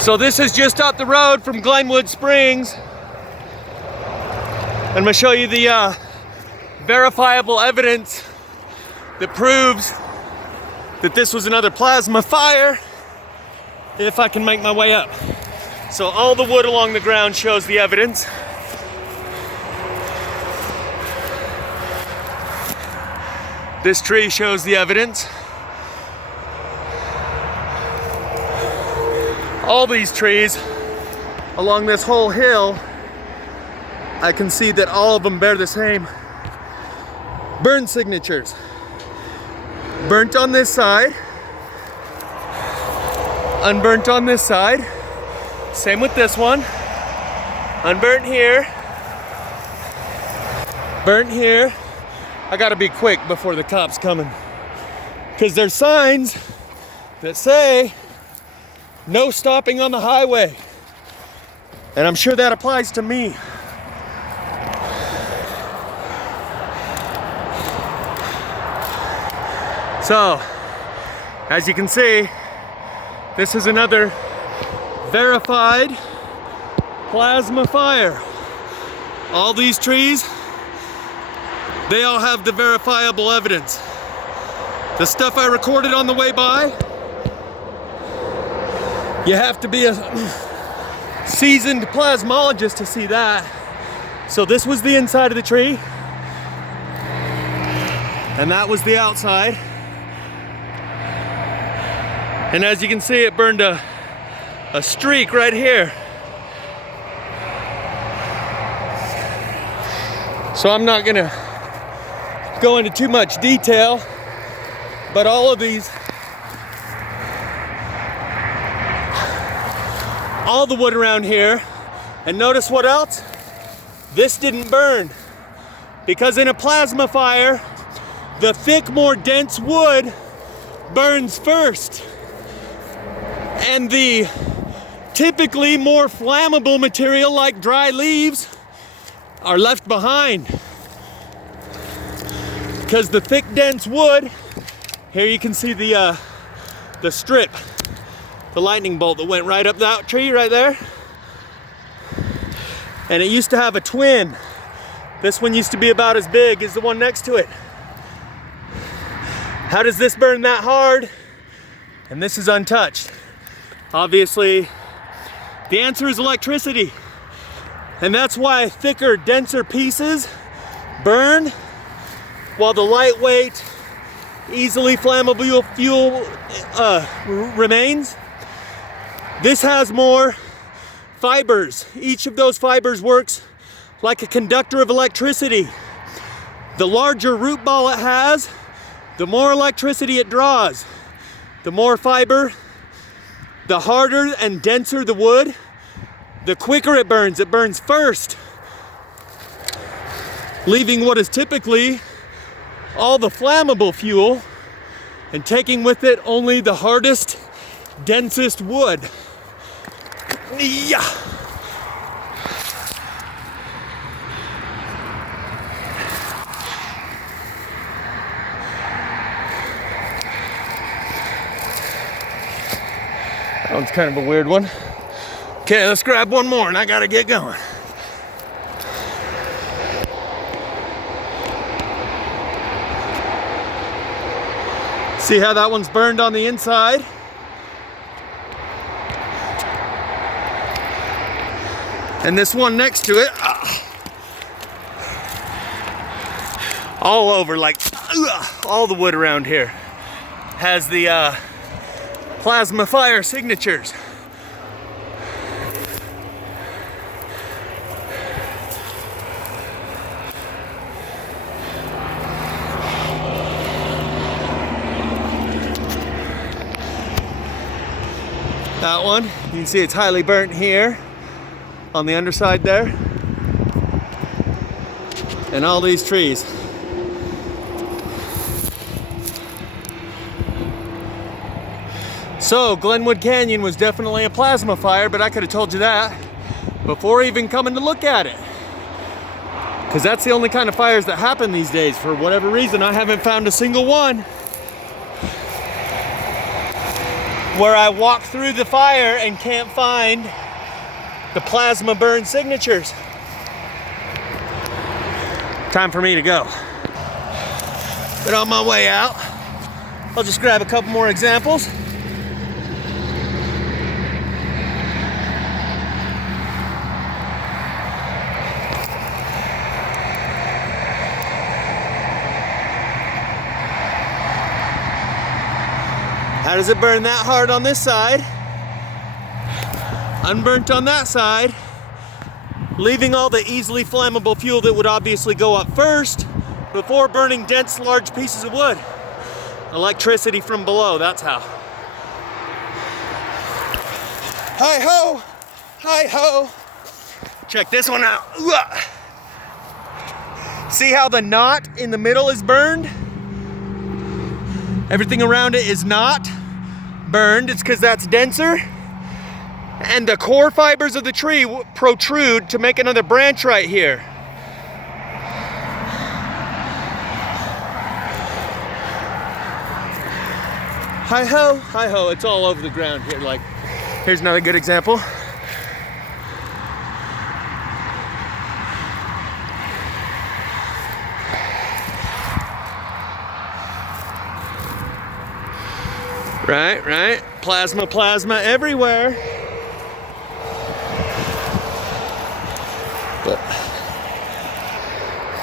So this is just up the road from Glenwood Springs. I'm gonna show you the verifiable evidence that proves that this was another plasma fire, if I can make my way up. So all the wood along the ground shows the evidence. This tree shows the evidence. All these trees along this whole hill, I can see that all of them bear the same burn signatures. Burnt on this side, unburnt on this side, same with this one, unburnt here, burnt here. I gotta be quick before the cops coming, because there's signs that say no stopping on the highway, and I'm sure that applies to me. So, as you can see, this is another verified plasma fire. All these trees, they all have the verifiable evidence. The stuff I recorded on the way by, you have to be a seasoned plasmologist to see that. So this was the inside of the tree, and that was the outside. And as you can see, it burned a streak right here. So I'm not gonna go into too much detail, but all of these, all the wood around here, and notice what else? This didn't burn, because in a plasma fire, the thick, more dense wood burns first, and the typically more flammable material like dry leaves are left behind. Because the thick, dense wood, here you can see the strip, the lightning bolt that went right up that tree right there. And it used to have a twin. This one used to be about as big as the one next to it. How does this burn that hard? And this is untouched. Obviously, the answer is electricity. And that's why thicker, denser pieces burn, while the lightweight, easily flammable fuel remains. This has more fibers. Each of those fibers works like a conductor of electricity. The larger root ball it has, the more electricity it draws. The more fiber, the harder and denser the wood, the quicker it burns. It burns first, leaving what is typically all the flammable fuel and taking with it only the hardest, densest wood. Yeah. That one's kind of a weird one. Okay, let's grab one more and I gotta get going. See how that one's burned on the inside? And this one next to it, all over, like all the wood around here has the plasma fire signatures. That one, you can see it's highly burnt here on the underside there. And all these trees. So Glenwood Canyon was definitely a plasma fire, but I could have told you that before even coming to look at it. Because that's the only kind of fires that happen these days. For whatever reason, I haven't found a single one where I walk through the fire and can't find the plasma burn signatures. Time for me to go. But on my way out, I'll just grab a couple more examples. How does it burn that hard on this side? Unburnt on that side, leaving all the easily flammable fuel that would obviously go up first before burning dense, large pieces of wood. Electricity from below, that's how. Hi-ho! Hi-ho! Check this one out. See how the knot in the middle is burned? Everything around it is not burned. It's because that's denser. And the core fibers of the tree protrude to make another branch right here. Hi-ho, hi-ho, it's all over the ground here. Like, here's another good example. Right, right, plasma, plasma everywhere. But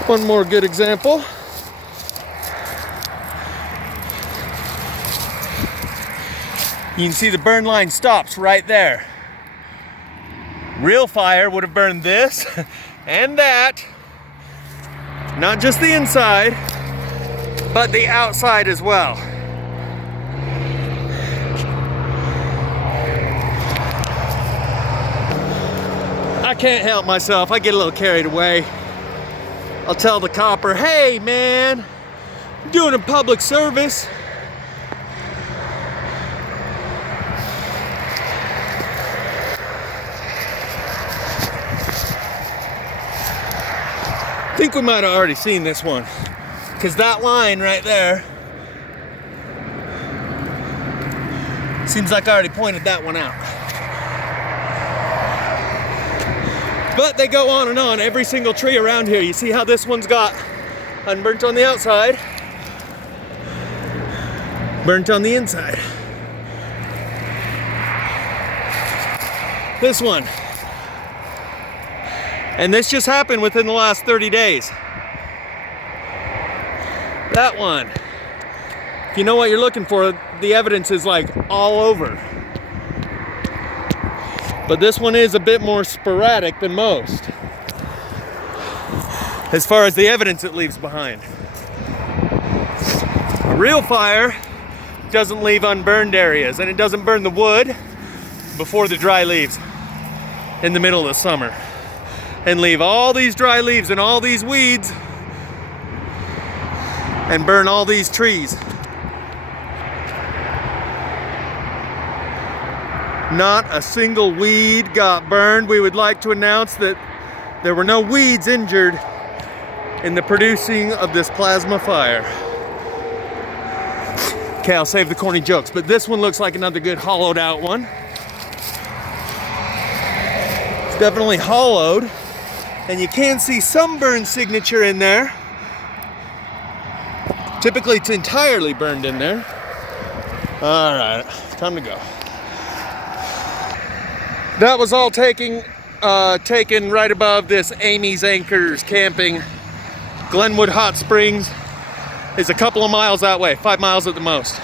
one more good example. You can see the burn line stops right there. Real fire would have burned this and that. Not just the inside, but the outside as well. I can't help myself, I get a little carried away. I'll tell the copper, hey man, I'm doing a public service. I think we might have already seen this one, because that line right there, seems like I already pointed that one out. But they go on and on, every single tree around here. You see how this one's got unburnt on the outside, burnt on the inside. This one. And this just happened within the last 30 days. That one. If you know what you're looking for, the evidence is like all over. But this one is a bit more sporadic than most, as far as the evidence it leaves behind. A real fire doesn't leave unburned areas, and it doesn't burn the wood before the dry leaves in the middle of the summer, and leave all these dry leaves and all these weeds and burn all these trees. Not a single weed got burned. We would like to announce that there were no weeds injured in the producing of this plasma fire. Okay, I'll save the corny jokes, but this one looks like another good hollowed out one. It's definitely hollowed, and you can see some burn signature in there. Typically it's entirely burned in there. All right, time to go. That was all taken right above this Amy's Anchors camping. Glenwood Hot Springs is a couple of miles that way, 5 miles at the most.